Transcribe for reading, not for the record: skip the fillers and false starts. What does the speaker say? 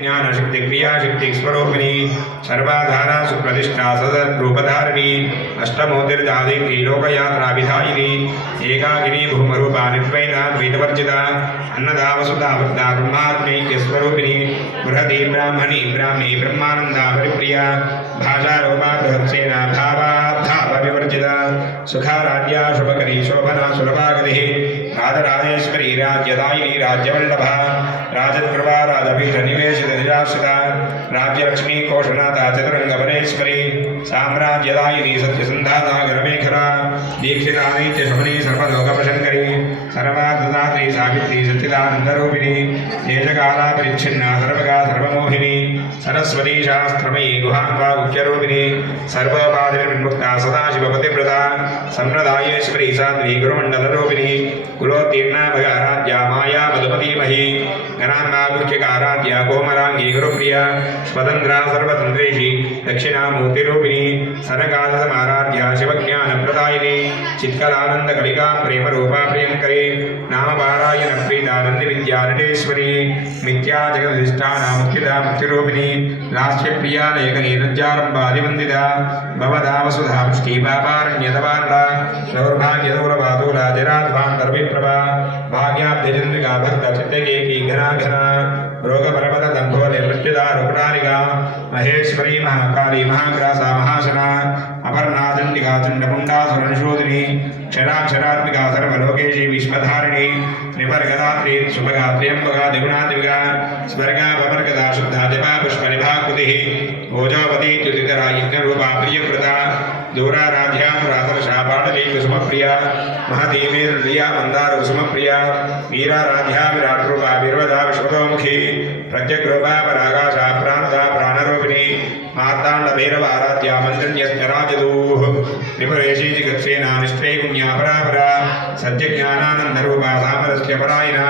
ज्ञानशक्ति क्रियाशक्ति स्वरूपिणी सर्वाधारा सुप्रतिष्ठा सदरूपधारिणी अष्टमोतिर्दादिकी लोकयात्रा विधायिनी एकाकिनी भूमरूपा निर्द्वैता द्वैतवर्जिता अन्नदा वसुधा वृद्धा ब्रह्मात्मैक्यस्वरूपिणी बृहती ब्राह्मणी ब्राह्मी ब्रह्मानन्दा परिप्रिया भाषारूपा बृहत्सेना भावाद्धाप विवर्जिता सुखाराध्या शुभकरी शोभना सुलभागतिः राधराधेश्वरी राज्यदायिनी राज्यवल्लभा राजत्कृपा राजपीठनिवेशित निजाश्रिता राज्यलक्ष्मी कोशनाथा चतुरंगपरेश्वरी साम्राज्यदायिनी सत्यसन्धासागरमेखला दीक्षिता नित्यशमनी सर्वलोकप्रशङ्करी सर्वार्थदात्री सावित्री सच्चिदानन्दरूपिणी देशकालापरिच्छिन्ना सर्वगा सर्वमोहिनी सरस्वती शास्त्रमयी गुहान्वागुह्यरूपिणी सर्वोपाधिर्विन्मुक्ता सदाशिवपतिव्रता सम्प्रदायेश्वरी साध्वी गुरुमण्डलरूपिणी कुलोत्तीर्णा भगाराध्या माया मधुमतीमही गणान्नागुह्यकाराध्या कोमलाङ्गी गुरुप्रिया स्वतन्त्रा सर्वतन्त्रेषि दक्षिणामूर्तिरूपिणी सनकालसमाराध्या शिवज्ञानप्रदायिनी चित्कलानन्दकलिका प्रेमरूपा प्रियङ्करी नामपारायणप्रीतानन्दिविद्यानटेश्वरी मिथ्या जगदधिष्ठानामुख्यता मुक्तिरूपिणी लास्यप्रिया लेखनी लज्जारम्भादिवन्दिता भवदा वसुधा पुष्टिपापारण्यतवारला दौर्भाग्यदौरवादूला जराध्वान्तर्विप्रभा भाग्याब्धिचन्द्रिका भक्तचित्तकेकी घना रोगपरपतदम्भोले मृत्युदा रुग्णानिका महेश्वरी महाकाली महाग्रासा महाशना अपर्णाचण्डिका चण्डमुण्डासुरनिशोधिनी क्षराक्षरात्मिका सर्वलोकेशी विश्वधारिणी त्रिवर्गदात्री शुभगा त्र्यम्बका द्विगुणात्मिका स्वर्गा ववर्गदा शुद्धा जपा पुष्पनिभाकृतिः ओजोपती च्युतितरा यज्ञरूपा प्रियकृता दूराराध्यानुराधर्षा पाटली कुसुमप्रिया महती वीरलिया मन्दारकुसुमप्रिया वीराराध्या विराट्रूपा वीर्वदा विश्वतोमुखी प्रत्यग्रूपा पराकाशा प्राणदा प्राणरूपिणी मार्ताण्डभैरवाराध्या मन्त्रन्यस्कराजदूः त्रिपुरेशी जिगत्सेना निष्त्रैगुण्या परापरा सत्यज्ञानानन्दरूपा सामरस्य परायणा